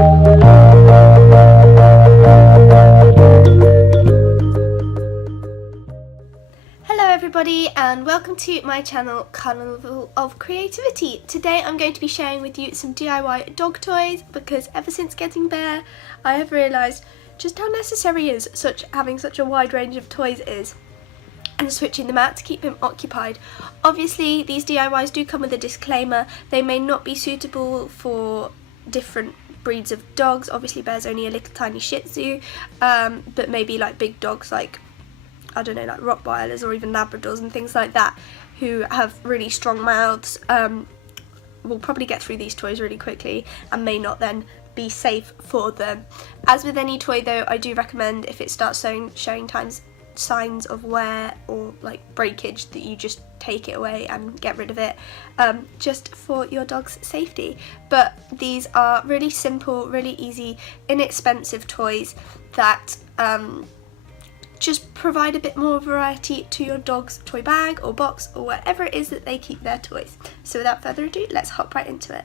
Hello everybody and welcome to my channel Carnival of Creativity. Today I'm going to be sharing with you some DIY dog toys because ever since getting Bear I have realised just how necessary having such a wide range of toys is, and switching them out to keep him occupied. Obviously these DIYs do come with a disclaimer. They may not be suitable for different breeds of dogs. Obviously Bear's only a little tiny Shih Tzu, but maybe like big dogs like, I don't know, like Rottweilers or even Labradors and things like that, who have really strong mouths, will probably get through these toys really quickly and may not then be safe for them. As with any toy though, I do recommend if it starts showing signs of wear or like breakage that you just take it away and get rid of it, just for your dog's safety. But these are really simple, really easy, inexpensive toys that just provide a bit more variety to your dog's toy bag or box or wherever it is that they keep their toys. So without further ado, let's hop right into it.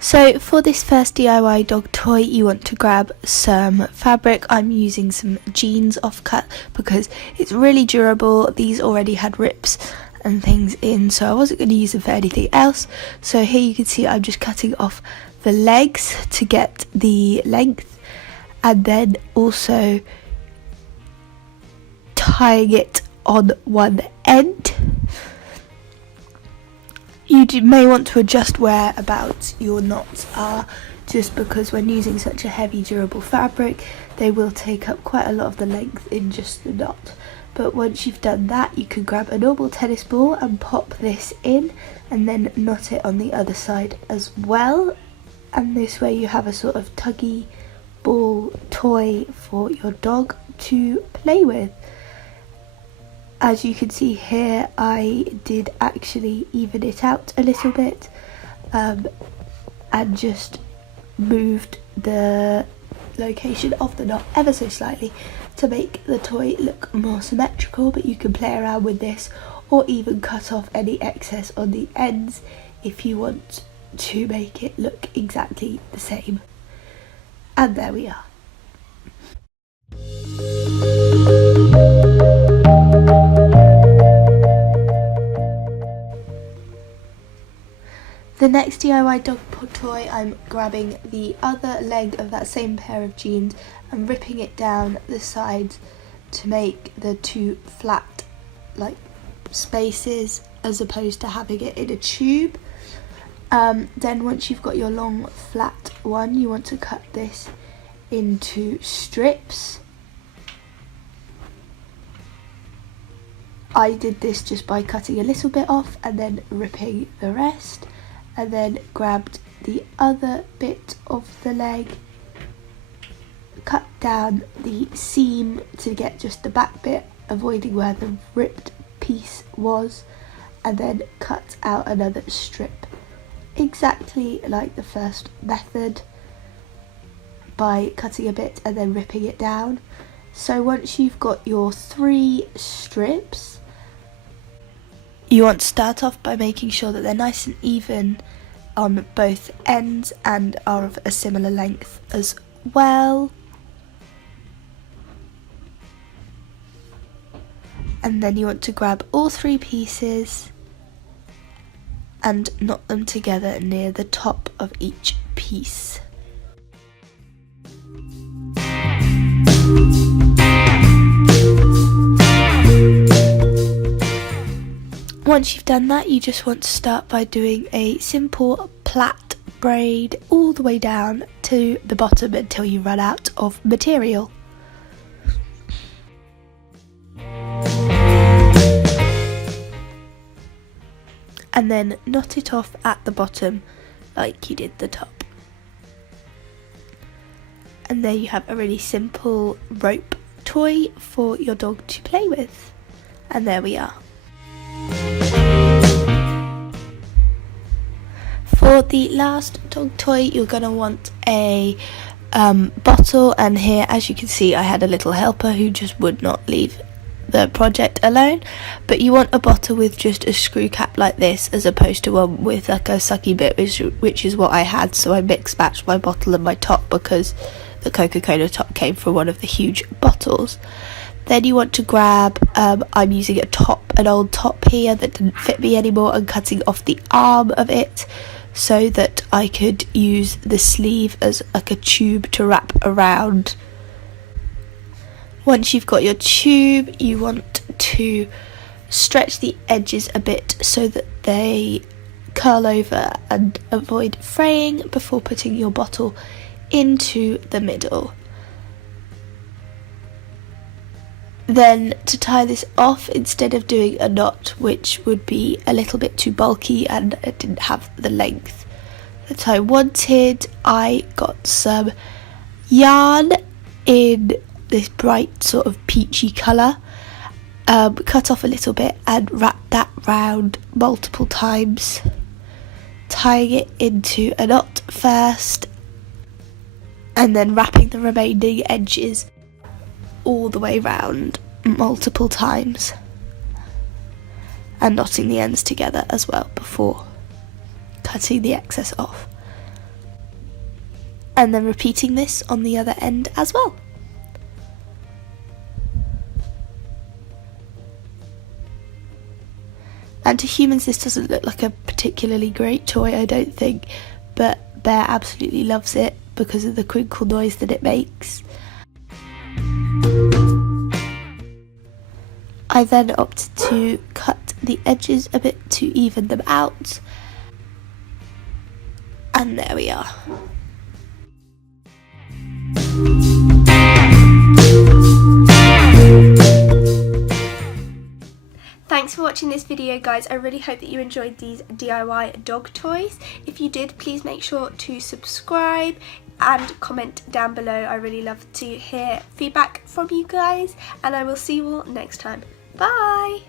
So for this first DIY dog toy, you want to grab some fabric. I'm using some jeans offcut because it's really durable. These already had rips and things in, so I wasn't going to use them for anything else. So here you can see I'm just cutting off the legs to get the length, and then also tying it on one end. You may want to adjust whereabouts your knots are, just because when using such a heavy durable fabric they will take up quite a lot of the length in just the knot. But once you've done that, you can grab a normal tennis ball and pop this in and then knot it on the other side as well, and this way you have a sort of tuggy ball toy for your dog to play with. As you can see here, I did actually even it out a little bit, and just moved the location of the knot ever so slightly to make the toy look more symmetrical. But you can play around with this or even cut off any excess on the ends if you want to make it look exactly the same. And there we are. The next DIY dog toy, I'm grabbing the other leg of that same pair of jeans and ripping it down the sides to make the two flat like spaces as opposed to having it in a tube. Then once you've got your long flat one, you want to cut this into strips. I did this just by cutting a little bit off and then ripping the rest, and then grabbed the other bit of the leg, cut down the seam to get just the back bit, avoiding where the ripped piece was, and then cut out another strip, exactly like the first method, by cutting a bit and then ripping it down. So once you've got your 3 strips, you want to start off by making sure that they're nice and even on both ends and are of a similar length as well. And then you want to grab all 3 pieces and knot them together near the top of each piece. Once you've done that, you just want to start by doing a simple plait braid all the way down to the bottom until you run out of material. And then knot it off at the bottom like you did the top. And there you have a really simple rope toy for your dog to play with. And there we are. For the last dog toy, you're going to want a bottle, and here, as you can see, I had a little helper who just would not leave the project alone, but you want a bottle with just a screw cap like this as opposed to one with like a sucky bit, which is what I had. So I mixed matched my bottle and my top because the Coca-Cola top came from one of the huge bottles. Then you want to grab, I'm using an old top here that didn't fit me anymore, and cutting off the arm of it so that I could use the sleeve as like a tube to wrap around. Once you've got your tube, you want to stretch the edges a bit so that they curl over and avoid fraying before putting your bottle into the middle. Then to tie this off, instead of doing a knot, which would be a little bit too bulky and it didn't have the length that I wanted, I got some yarn in this bright sort of peachy colour, cut off a little bit and wrapped that round multiple times, tying it into a knot first and then wrapping the remaining edges all the way round multiple times and knotting the ends together as well before cutting the excess off, and then repeating this on the other end as well. And to humans this doesn't look like a particularly great toy, I don't think, but Bear absolutely loves it because of the crinkle noise that it makes. I then opted to cut the edges a bit to even them out, and there we are. Thanks for watching this video, guys. I really hope that you enjoyed these DIY dog toys. If you did, please make sure to subscribe and comment down below. I really love to hear feedback from you guys, and I will see you all next time. Bye!